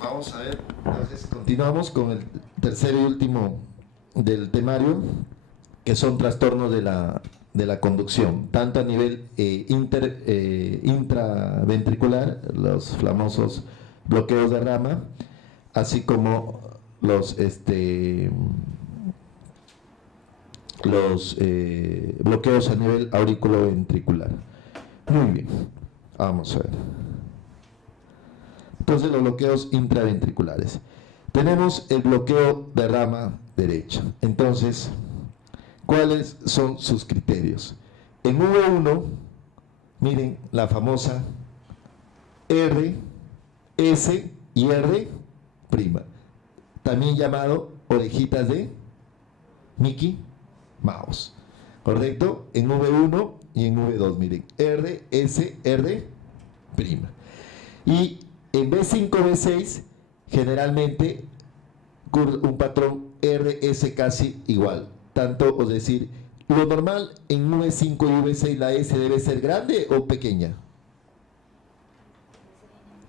Vamos a ver, entonces continuamos con el tercer y último del temario, que son trastornos de la conducción, tanto a nivel intraventricular, los famosos bloqueos de rama, así como los bloqueos a nivel auriculoventricular. Muy bien, vamos a ver. Entonces, los bloqueos intraventriculares. Tenemos el bloqueo de rama derecha. Entonces, ¿cuáles son sus criterios? En V1, miren la famosa R, S y R', también llamado orejitas de Mickey Mouse, ¿correcto? En V1 y en V2, miren, R, S, R'. Y en B5, B6, generalmente un patrón RS casi igual. Tanto, es decir, lo normal en V5 y V6, la S debe ser grande o pequeña.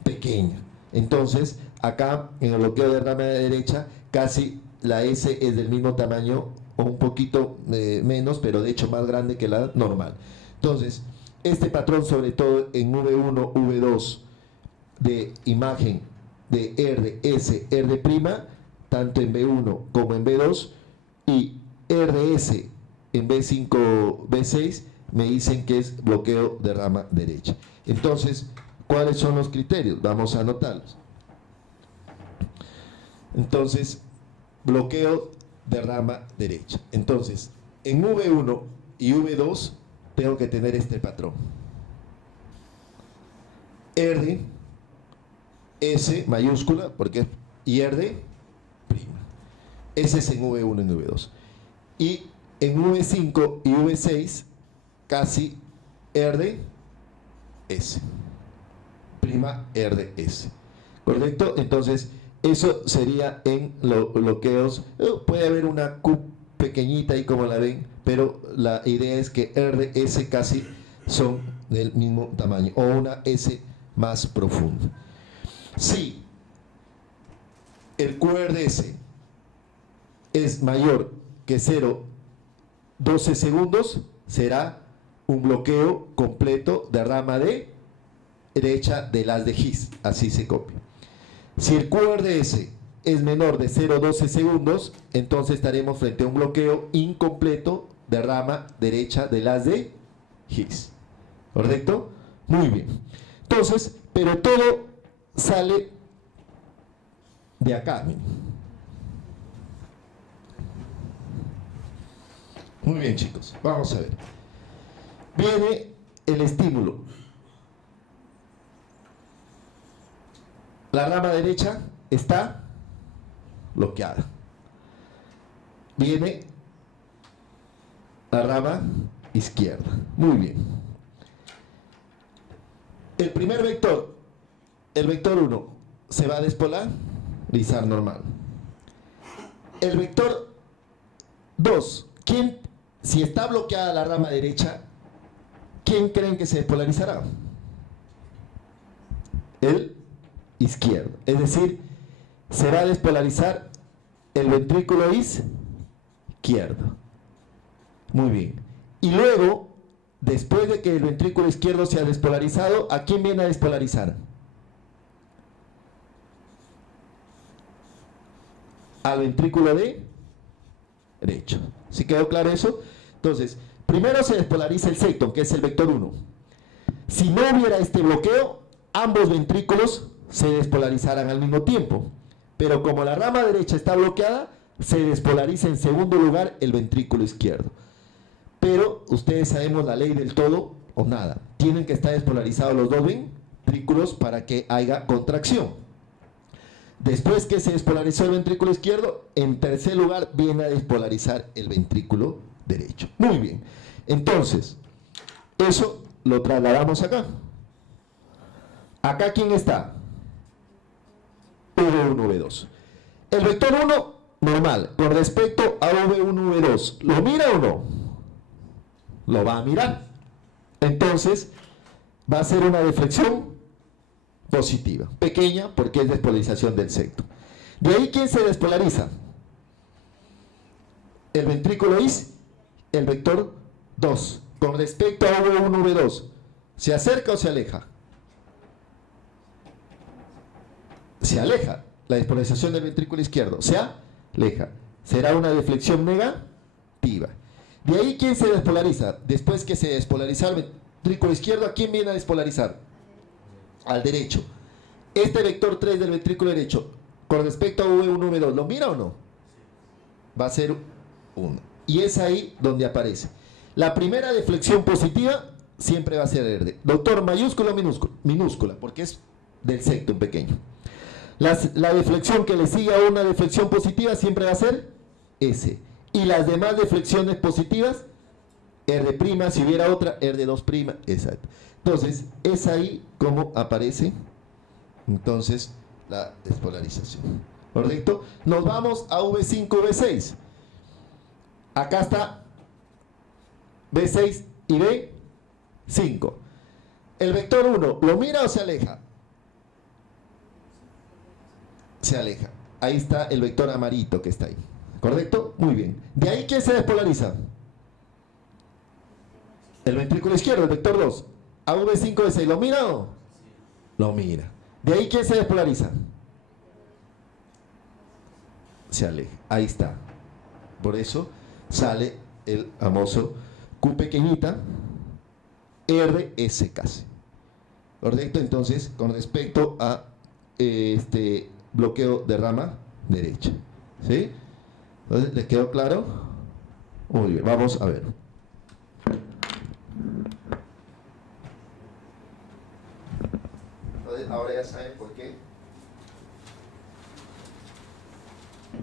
Pequeña. Entonces, acá en el bloqueo de rama derecha, casi la S es del mismo tamaño o un poquito menos, pero de hecho más grande que la normal. Entonces, este patrón, sobre todo en V1, V2, de imagen de RS, R', tanto en B1 como en B2, y RS en B5, B6, me dicen que es bloqueo de rama derecha. Entonces, ¿cuáles son los criterios? Vamos a anotarlos. Entonces, bloqueo de rama derecha. Entonces, en V1 y V2 tengo que tener este patrón. R, S mayúscula, porque y R'. Ese es en V1 y en V2. Y en V5 y V6, casi R, S. RS. ¿Correcto? Entonces, eso sería en los bloqueos. Puede haber una Q pequeñita ahí como la ven, pero la idea es que RS casi son del mismo tamaño, o una S más profunda. Si el QRS es mayor que 0,12 segundos, será un bloqueo completo de rama derecha de las de His, así se copia. Si el QRS es menor de 0,12 segundos, entonces estaremos frente a un bloqueo incompleto de rama derecha de las de His. ¿Correcto? Muy bien. Entonces, pero todo sale de acá. Muy bien, chicos, vamos a ver. Viene el estímulo. La rama derecha está bloqueada. Viene la rama izquierda. Muy bien. El primer vector, el vector 1, se va a despolarizar normal. El vector 2, si está bloqueada la rama derecha, ¿quién creen que se despolarizará? El izquierdo. Es decir, se va a despolarizar el ventrículo izquierdo. Muy bien. Y luego, después de que el ventrículo izquierdo se ha despolarizado, ¿a quién viene a despolarizar? Al ventrículo derecho. ¿Sí quedó claro eso? Entonces, primero se despolariza el septum, que es el vector 1. Si no hubiera este bloqueo, ambos ventrículos se despolarizarán al mismo tiempo. Pero como la rama derecha está bloqueada, se despolariza en segundo lugar el ventrículo izquierdo. Pero ustedes sabemos la ley del todo o nada. Tienen que estar despolarizados los dos ventrículos para que haya contracción. Después que se despolarizó el ventrículo izquierdo, en tercer lugar viene a despolarizar el ventrículo derecho. Muy bien. Entonces, eso lo trasladamos acá. ¿Acá quién está? V1, V2. El vector 1, normal. Con respecto a V1, V2, ¿lo mira o no? Lo va a mirar. Entonces, va a ser una deflexión positiva. Pequeña porque es despolarización del septo. De ahí, ¿quién se despolariza? El ventrículo el vector 2. Con respecto a V1, V2, ¿se acerca o se aleja? Se aleja. La despolarización del ventrículo izquierdo se aleja. Será una deflexión negativa. De ahí, ¿quién se despolariza? Después que se despolariza el ventrículo izquierdo, ¿a quién viene a despolarizar? Al derecho. Este vector 3 del ventrículo derecho, con respecto a V1, V2, ¿lo mira o no? Va a ser 1. Y es ahí donde aparece. La primera deflexión positiva siempre va a ser R. Doctor, mayúscula o minúscula, porque es del septum pequeño. La deflexión que le sigue a una deflexión positiva siempre va a ser S. Y las demás deflexiones positivas, R', si hubiera otra, R2', exacto. Entonces, es ahí como aparece entonces la despolarización. ¿Correcto? Nos vamos a V5, V6. Acá está V6 y V5. El vector 1, ¿lo mira o se aleja? Se aleja. Ahí está el vector amarito que está ahí. ¿Correcto? Muy bien. ¿De ahí quién se despolariza? El ventrículo izquierdo, el vector 2. A V5, V6, ¿lo mira o no? Lo mira. ¿De ahí quién se despolariza? Se aleja. Ahí está. Por eso sale el famoso Q pequeñita, RS casi. ¿Correcto? Entonces, con respecto a este bloqueo de rama derecha. ¿Sí? Entonces, ¿les quedó claro? Muy bien, vamos a ver. Entonces, ahora ya saben por qué.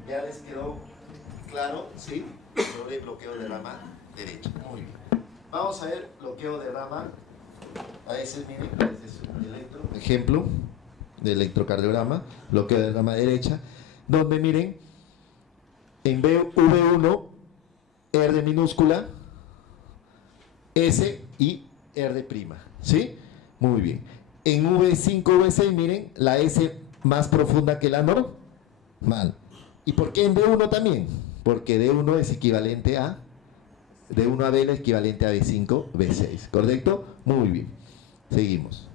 ¿Ya les quedó claro? ¿Sí? Sobre el bloqueo de rama derecha. Muy bien. Vamos a ver bloqueo de rama. A veces, miren, este es un ejemplo de electrocardiograma, bloqueo de rama derecha, donde miren, en V1, R minúscula, S y R'. ¿Sí? Muy bien. En V5, V6, miren, la S más profunda que la normal. ¿Y por qué en D1 también? Porque D1 es equivalente a, D1 a B es equivalente a B5, B6. ¿Correcto? Muy bien. Seguimos.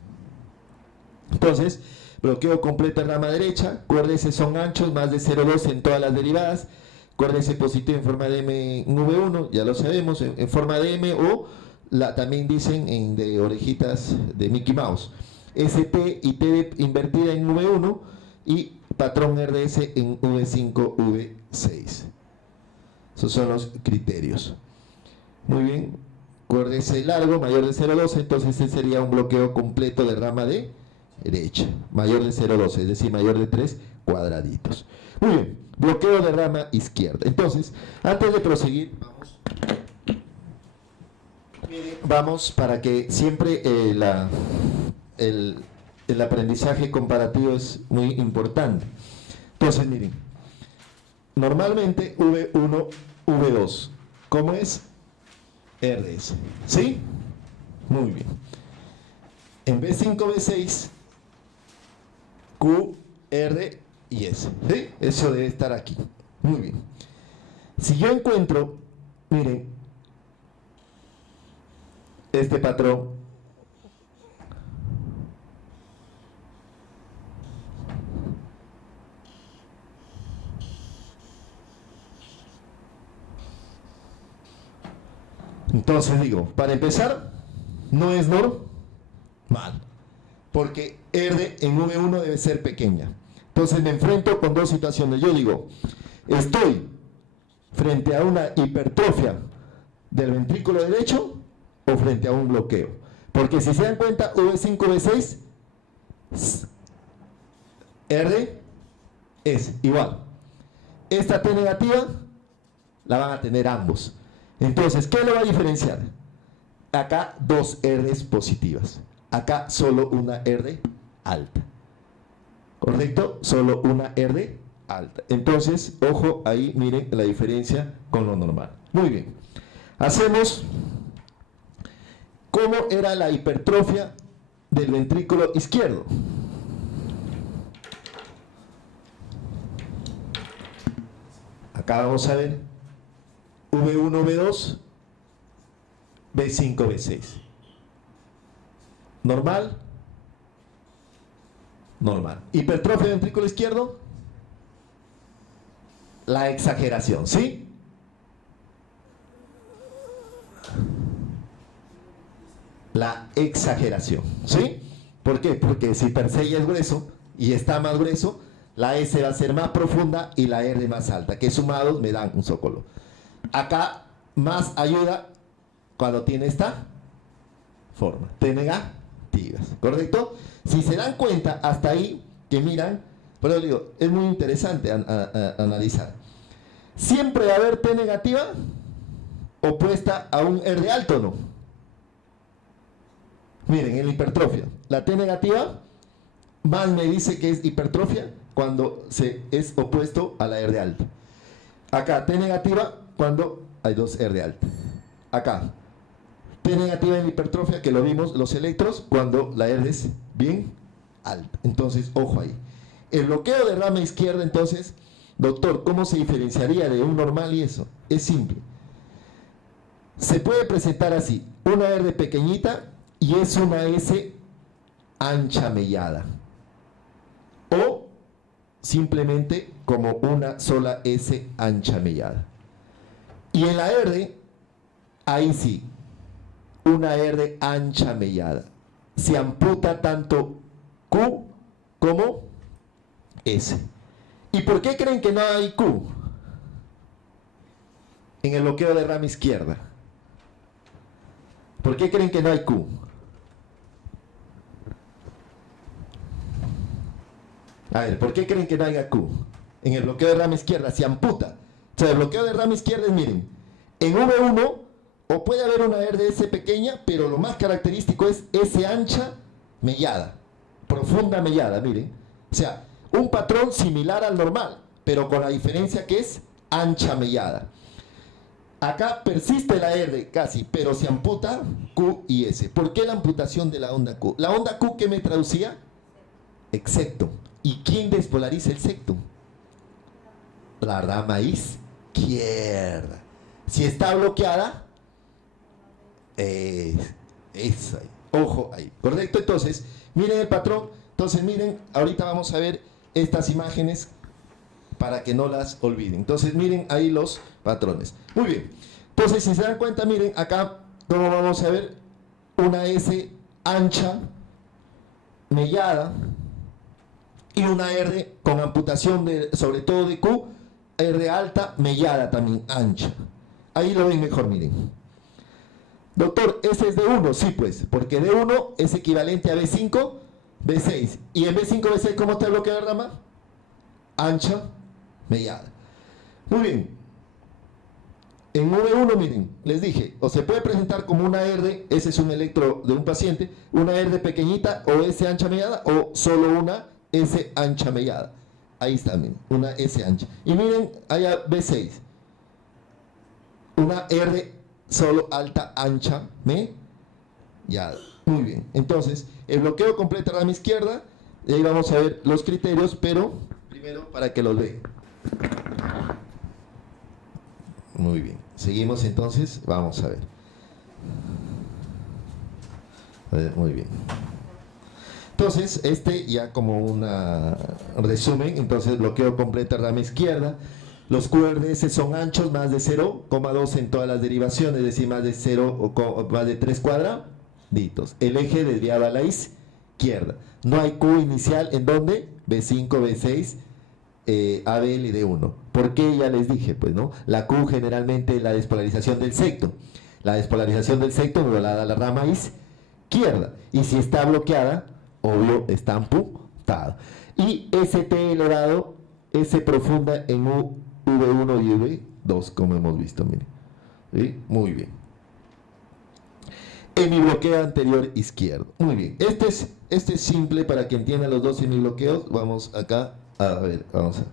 Entonces, bloqueo completo en rama derecha. Acuérdense, son anchos, más de 0,2 en todas las derivadas. Acuérdense, positivo en forma de M en V1, ya lo sabemos, en forma de M, o también dicen en de orejitas de Mickey Mouse. ST y T invertida en V1 y patrón RS en V5, V6. Esos son los criterios. Muy bien. Acuérdese, largo, mayor de 0,12, entonces ese sería un bloqueo completo de rama de derecha. Mayor de 0,12, es decir, mayor de 3 cuadraditos. Muy bien. Bloqueo de rama izquierda. Entonces, antes de proseguir, vamos para que siempre el aprendizaje comparativo es muy importante. Entonces, miren, normalmente V1, V2, ¿cómo es? RS, ¿sí? Muy bien. En V5, V6, Q, R y S, ¿sí? Eso debe estar aquí. Muy bien. Si yo encuentro, miren, este patrón, entonces digo, para empezar, no es normal, porque R en V1 debe ser pequeña. Entonces me enfrento con dos situaciones. Yo digo, estoy frente a una hipertrofia del ventrículo derecho o frente a un bloqueo. Porque si se dan cuenta, V5, V6, R es igual. Esta T negativa la van a tener ambos. Entonces, ¿qué lo va a diferenciar? Acá dos R's positivas. Acá solo una R alta. ¿Correcto? Solo una R alta. Entonces, ojo ahí, miren la diferencia con lo normal. Muy bien. Hacemos cómo era la hipertrofia del ventrículo izquierdo. Acá vamos a ver V1, V2, V5, V6. Normal, normal. Hipertrofia ventrículo izquierdo, la exageración, ¿sí? La exageración, ¿sí? ¿Por qué? Porque si per se ya es grueso y está más grueso, la S va a ser más profunda y la R más alta, que sumados me dan un zócalo. Acá más ayuda cuando tiene esta forma, T negativas, ¿correcto? Si se dan cuenta hasta ahí, que miran, pero digo, es muy interesante analizar. Siempre va a haber T negativa opuesta a un R alto, ¿no? Miren, en la hipertrofia, la T negativa más me dice que es hipertrofia cuando es opuesto a la R alta. Acá T negativa cuando hay dos R alta. Acá T negativa en la hipertrofia, que lo vimos, los electros, cuando la R es bien alta. Entonces, ojo ahí. El bloqueo de rama izquierda, entonces, doctor, ¿cómo se diferenciaría de un normal y eso? Es simple. Se puede presentar así, una R pequeñita y es una S ancha mellada. O simplemente como una sola S ancha mellada. Y en la R, ahí sí, una R ancha mellada. Se amputa tanto Q como S. ¿Y por qué creen que no hay Q en el bloqueo de rama izquierda? ¿Por qué creen que no hay Q? A ver, ¿por qué creen que no haya Q? En el bloqueo de rama izquierda se amputa. O sea, el bloqueo de rama izquierda es, miren, en V1 o puede haber una RDS pequeña, pero lo más característico es S ancha mellada, profunda mellada, miren. O sea, un patrón similar al normal, pero con la diferencia que es ancha mellada. Acá persiste la R casi, pero se amputa Q y S. ¿Por qué la amputación de la onda Q? La onda Q, ¿qué me traducía? Excepto. ¿Y quién despolariza el secto? La rama izquierda. Si está bloqueada, es ahí. Ojo ahí. ¿Correcto? Entonces, miren el patrón. Entonces, miren, ahorita vamos a ver estas imágenes para que no las olviden. Entonces, miren ahí los patrones. Muy bien. Entonces, si se dan cuenta, miren acá cómo vamos a ver una S ancha, mellada, y una R con amputación sobre todo de Q, R alta, mellada también, ancha. Ahí lo ven mejor, miren. Doctor, ese es D1, sí pues, porque D1 es equivalente a B5, B6. ¿Y en B5, B6 cómo está el bloqueo de rama? Ancha, mellada. Muy bien. En V1, miren, les dije, o se puede presentar como una R, ese es un electro de un paciente, una R pequeñita o S ancha mellada, o solo una S ancha mellada. Ahí está, miren, una S ancha. Y miren, allá B6. Una R solo alta ancha mellada. Muy bien. Entonces, el bloqueo completo a rama izquierda, y ahí vamos a ver los criterios, pero primero para que los vean. Muy bien. Seguimos entonces, vamos a ver. Muy bien. Entonces, ya como un resumen, entonces bloqueo completo a rama izquierda. Los QRS son anchos, más de 0,2 en todas las derivaciones, es decir, más de 0 o más de 3 cuadraditos. El eje desviado a la izquierda. No hay Q inicial, ¿en dónde? B5, B6, ABL y D1. ¿Por qué? Ya les dije, pues, ¿no? La Q generalmente es la despolarización del secto. La despolarización del secto me la da la rama izquierda. Y si está bloqueada, obvio, está amputada. Y ST elevado, S profunda en V1 y V2, como hemos visto, miren. ¿Sí? Muy bien. Hemibloqueo anterior izquierdo. Muy bien. Este es simple para que entiendan los dos hemibloqueos. Vamos acá. A ver, vamos a...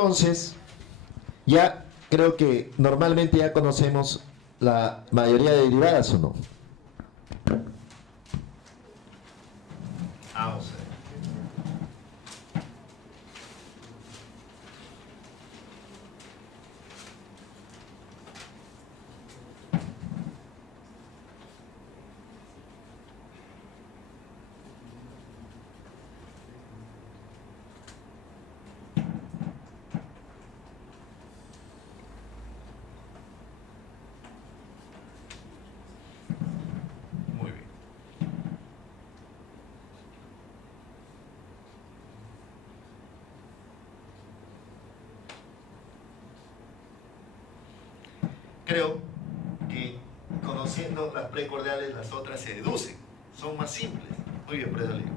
Entonces, ya creo que normalmente ya conocemos la mayoría de derivadas, ¿o no? Vamos a ver. Muy bien. Creo que conociendo las precordiales, las otras se deducen. Son más simples. Muy bien, por eso le digo.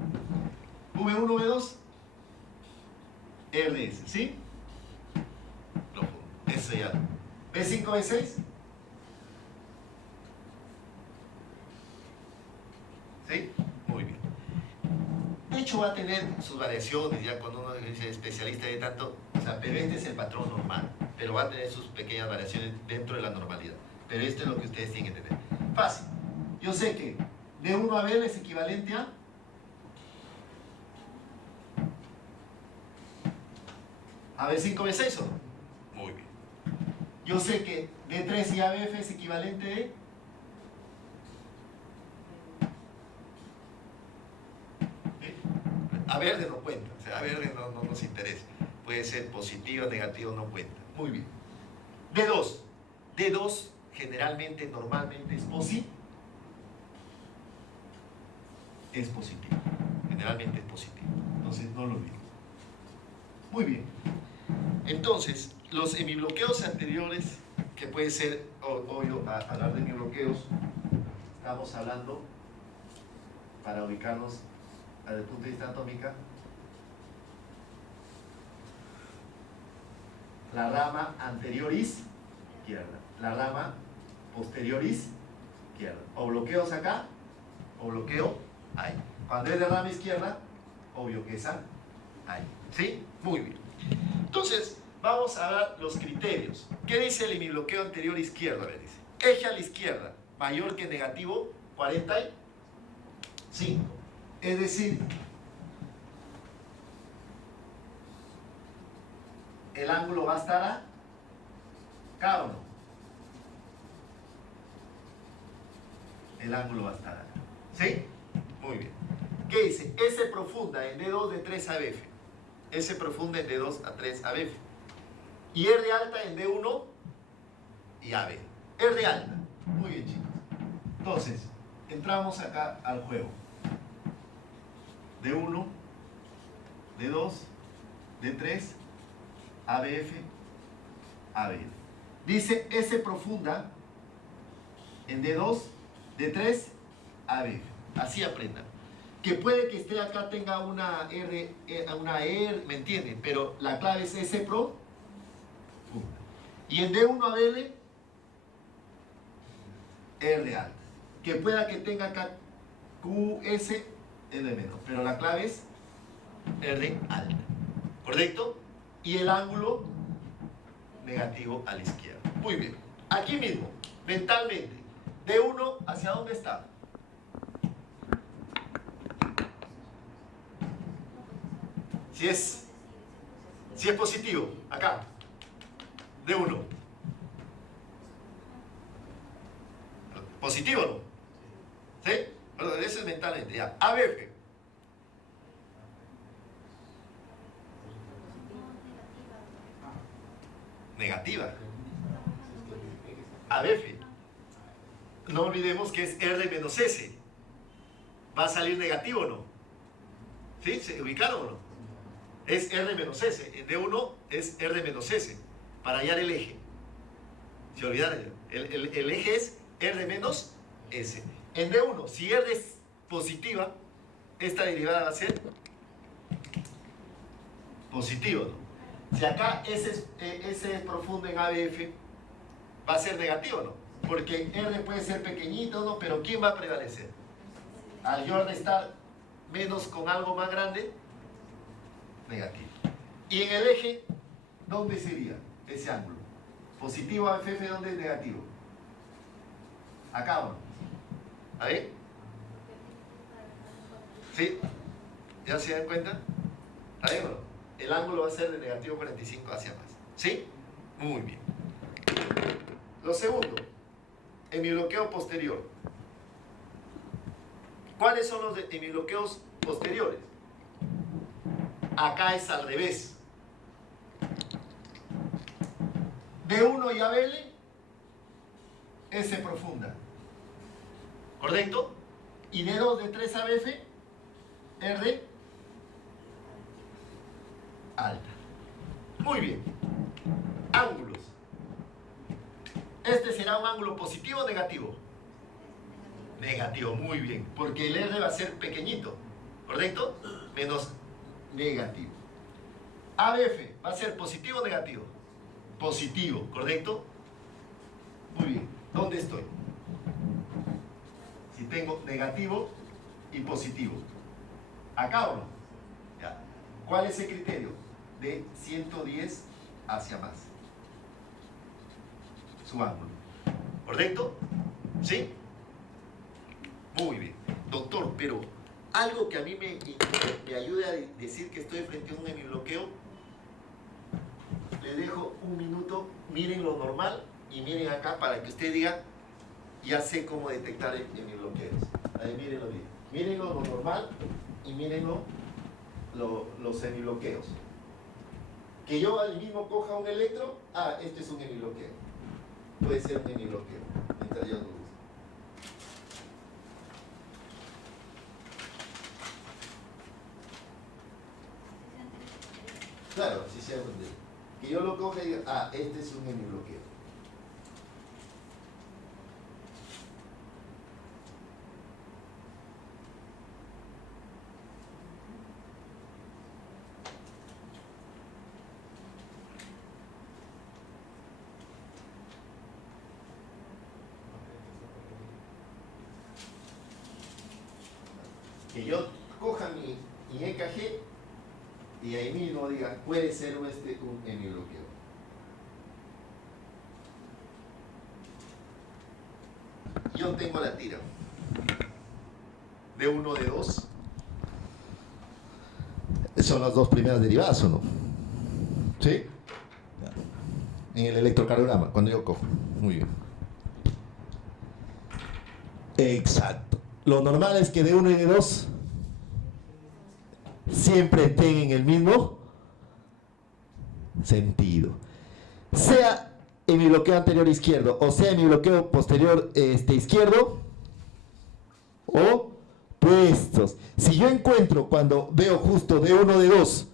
V1, V2, RS, ¿sí? Profundo. Eso ya. B5, B6. ¿Sí? Muy bien. De hecho va a tener sus variaciones, ya cuando uno es especialista de tanto, o sea, pero este es el patrón normal, pero va a tener sus pequeñas variaciones dentro de la normalidad. Pero esto es lo que ustedes tienen que tener. Fácil. Yo sé que D1 a B es equivalente a B5, B6, ¿o no? Muy bien. Yo sé que D3 y ABF es equivalente a verde no cuenta, o sea, a verde no nos interesa. Puede ser positivo, negativo, no cuenta. Muy bien. D2. D2 generalmente, normalmente es positivo. Es positivo. Generalmente es positivo. Entonces no lo digo. Muy bien. Entonces, los hemibloqueos anteriores, que puede ser, obvio, hablar de hemibloqueos, estamos hablando, para ubicarnos desde el punto de vista atómica, la rama anterioris izquierda, la rama posterioris izquierda. O bloqueos acá, o bloqueo ahí. Cuando es de rama izquierda, obvio que esa ahí. ¿Sí? Muy bien. Entonces, vamos a ver los criterios. ¿Qué dice el hemibloqueo anterior izquierdo? A ver, dice, eje a la izquierda, mayor que negativo 45. Es decir, el ángulo va a estar acá, ¿o no? El ángulo va a estar acá. ¿Sí? Muy bien. ¿Qué dice? S profunda en D2 de 3 a BF. S profunda en D2 a 3 a BF. Y R alta en D1 y AB. R alta. Muy bien, chicos. Entonces, entramos acá al juego. D1, D2, D3, ABF, ABF. Dice S profunda en D2, D3, ABF. Así aprendan. Que puede que esté acá tenga una R, ¿me entienden? Pero la clave es S profunda. Y en D1 a BL, R alta. Que pueda que tenga acá QS, L menos. Pero la clave es R alta. ¿Correcto? Y el ángulo negativo a la izquierda. Muy bien. Aquí mismo, mentalmente, D1, ¿hacia dónde está? Si es positivo, acá, D1. ¿Positivo o no? ¿Sí? Perdón, eso es mentalmente, ya. ABF. Negativa. ABF. No olvidemos que es R menos S. ¿Va a salir negativo o no? ¿Sí? ¿Se ubicaron o no? Es R menos S. En D1 es R menos S. Para hallar el eje. Se olvidaron. El eje es R menos S. En D1, si R es positiva, esta derivada va a ser positiva, ¿no? Si acá S es profundo en ABF, va a ser negativo, ¿no? Porque R puede ser pequeñito, ¿no? Pero ¿quién va a prevalecer? Al yo estar menos con algo más grande, negativo. Y en el eje ¿dónde sería ese ángulo? Positivo AFF, ¿dónde es negativo? Acá, ¿o no? ¿A ver? ¿Sí? ¿Ya se dan cuenta? ¿A ver o no? El ángulo va a ser de negativo 45 hacia más. ¿Sí? Muy bien. Lo segundo, hemibloqueo posterior. ¿Cuáles son los hemibloqueos posteriores? Acá es al revés. D1 y ABL, S profunda. ¿Correcto? Y D2, D3, ABF, R alta. Muy bien. Ángulos. ¿Este será un ángulo positivo o negativo? Negativo, muy bien. Porque el R va a ser pequeñito. ¿Correcto? Menos negativo. ABF, ¿va a ser positivo o negativo? Positivo, ¿correcto? Muy bien. ¿Dónde estoy? Si tengo negativo y positivo. ¿Acá o no? Ya. ¿Cuál es el criterio? De 110 hacia más. Su ángulo. ¿Correcto? ¿Sí? Muy bien. Doctor, pero algo que a mí me ayude a decir que estoy frente a un hemibloqueo, le dejo un minuto, miren lo normal y miren acá para que usted diga, ya sé cómo detectar hemibloqueos. Ahí mírenlo bien. Mírenlo lo normal y mírenlo los hemibloqueos. Que yo al mismo coja un electro, este es un hemibloqueo. Puede ser un hemibloqueo, mientras yo lo uso. Claro, si se entiende. Que yo lo coja y diga, este es un hemibloqueo. Que yo coja mi EKG y ahí mismo diga, puede ser un hemibloqueo. Yo tengo la tira de 1, de 2. Son las dos primeras derivadas, ¿o no? ¿Sí? En el electrocardiograma, cuando yo cojo. Muy bien. Exacto. Lo normal es que D1 y D2 siempre estén en el mismo sentido. Sea en mi bloqueo anterior izquierdo o sea en mi bloqueo posterior izquierdo, opuestos. Si yo encuentro cuando veo justo D1, D2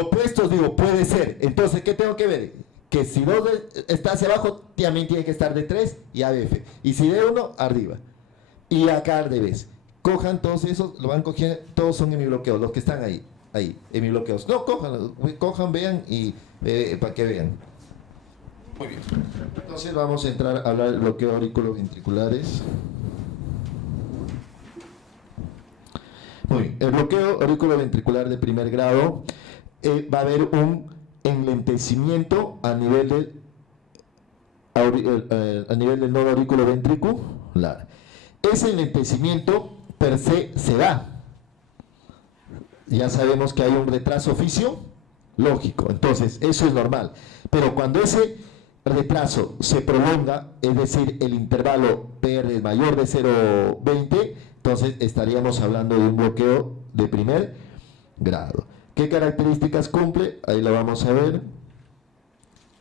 opuestos, digo, puede ser. Entonces, ¿qué tengo que ver? Que si 2 está hacia abajo, también tiene que estar D3 y ABF. Y si D1, arriba. Y acá al revés. Cojan todos esos, lo van cogiendo, todos son hemibloqueos, los que están ahí, hemibloqueos. No, cojan, vean y para que vean. Muy bien. Entonces vamos a entrar a hablar del bloqueo auriculoventriculares. Muy bien. El bloqueo auriculoventricular de primer grado va a haber un enlentecimiento a nivel del nodo auriculoventricular. Ese enlentecimiento per se se da. Ya sabemos que hay un retraso fisiológico, entonces eso es normal. Pero cuando ese retraso se prolonga, es decir, el intervalo PR es mayor de 0,20, entonces estaríamos hablando de un bloqueo de primer grado. ¿Qué características cumple? Ahí lo vamos a ver.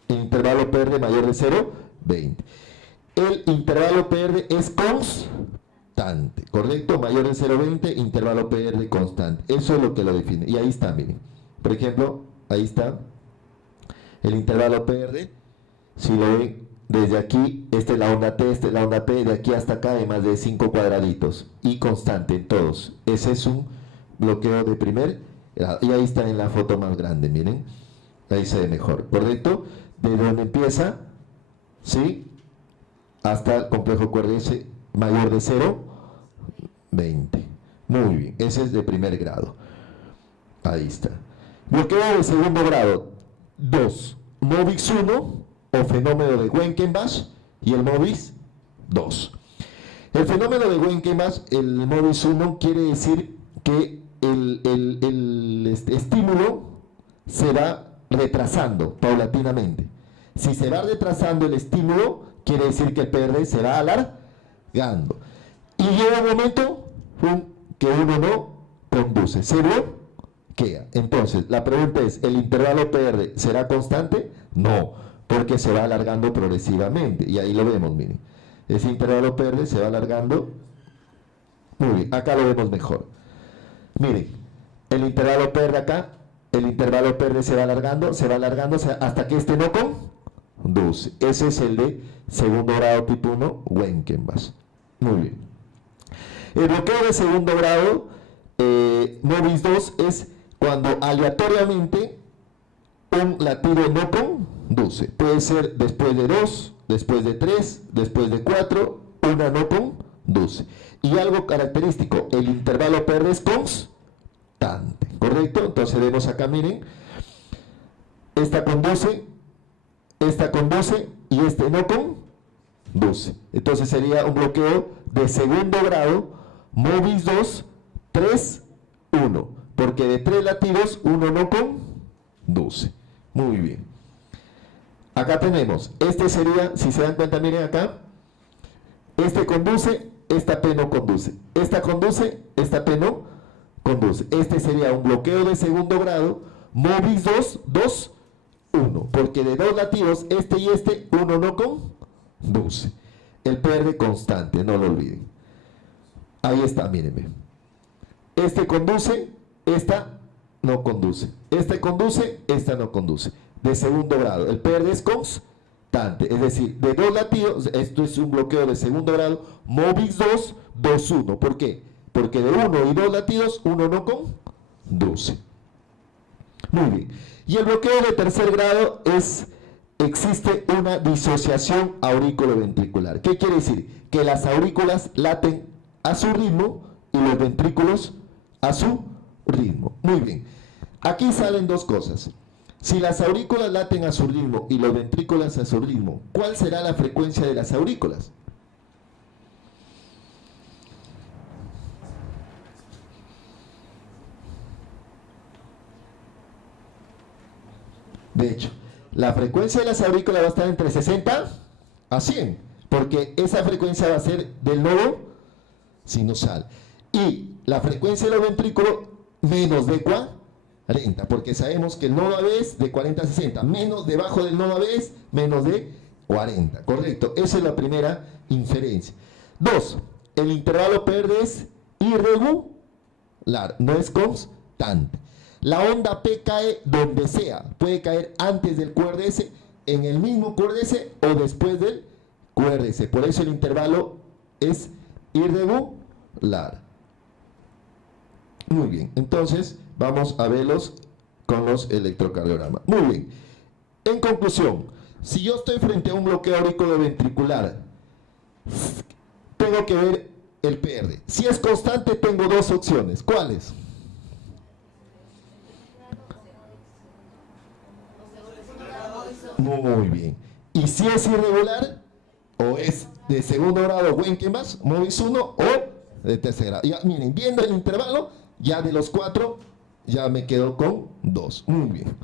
El intervalo PR mayor de 0,20. El intervalo PR es constante, ¿correcto? Mayor de 0,20, intervalo PR constante. Eso es lo que lo define. Y ahí está, miren. Por ejemplo, ahí está el intervalo PR. Si lo ven desde aquí, esta es la onda T, esta es la onda P, de aquí hasta acá hay más de 5 cuadraditos. Y constante en todos. Ese es un bloqueo de primer grado. Y ahí está en la foto más grande, miren. Ahí se ve mejor, ¿correcto? De donde empieza, ¿sí? Hasta el complejo QRS mayor de 0,20. Muy bien, ese es de primer grado. Ahí está. Bloqueo de segundo grado. 2, MOVIX 1 o fenómeno de Wenckebach y el MOVIX 2. El fenómeno de Wenckebach, el MOVIX 1, quiere decir que el estímulo se va retrasando paulatinamente. Si se va retrasando el estímulo, quiere decir que el PRD se va alargando. Y llega un momento que uno no conduce, se bloquea. Entonces, la pregunta es, ¿el intervalo PR será constante? No, porque se va alargando progresivamente. Y ahí lo vemos, miren. Ese intervalo PR se va alargando. Muy bien, acá lo vemos mejor. Miren, el intervalo PR acá, el intervalo PR se va alargando hasta que este no conduce. Ese es el de segundo grado tipo 1, Wenckebach. Muy bien. El bloqueo de segundo grado, MOVIX 2, es cuando aleatoriamente un latido no conduce. Puede ser después de 2, después de 3, después de 4, una no conduce. Y algo característico, el intervalo PR es constante, ¿correcto? Entonces vemos acá, miren, esta conduce y este no conduce. Entonces sería un bloqueo de segundo grado, MOVIX 2, 3, 1, porque de 3 latidos uno no conduce. Muy bien. Acá tenemos, este sería, si se dan cuenta, miren acá, este conduce, esta P no conduce, esta conduce, esta P no conduce. Este sería un bloqueo de segundo grado, MOVIX 2, 2, 1, porque de 2 latidos, este y este, uno no conduce. El PR constante, no lo olviden. Ahí está, mírenme. Este conduce, esta no conduce. Este conduce, esta no conduce. De segundo grado. El PR es constante. Es decir, de 2 latidos, esto es un bloqueo de segundo grado, MOVIX 2, 2, 1. ¿Por qué? Porque de 1 y 2 latidos, uno no conduce. Muy bien. Y el bloqueo de tercer grado existe una disociación aurículo-ventricular. ¿Qué quiere decir? Que las aurículas laten a su ritmo y los ventrículos a su ritmo. Muy bien. Aquí salen dos cosas. Si las aurículas laten a su ritmo y los ventrículos a su ritmo, ¿cuál será la frecuencia de las aurículas? De hecho, la frecuencia de las aurículas va a estar entre 60 a 100, porque esa frecuencia va a ser del nodo sinusal. Y la frecuencia de los ventrículos menos de 40, porque sabemos que el nodo AB es de 40 a 60, menos debajo del nodo AB es menos de 40, correcto. Esa es la primera inferencia. 2. El intervalo PR es irregular, no es constante. La onda P cae donde sea, puede caer antes del QRS, en el mismo QRS o después del QRS. Por eso el intervalo es irregular. Muy bien, entonces vamos a verlos con los electrocardiogramas. Muy bien, en conclusión, si yo estoy frente a un bloqueo auriculoventricular, tengo que ver el PR. Si es constante, tengo dos opciones. ¿Cuáles? Muy bien. Y si es irregular, o es de segundo grado Wenckebach, MOVIX 1, o de tercer grado. Ya, miren, viendo el intervalo, ya de los 4, ya me quedo con 2. Muy bien.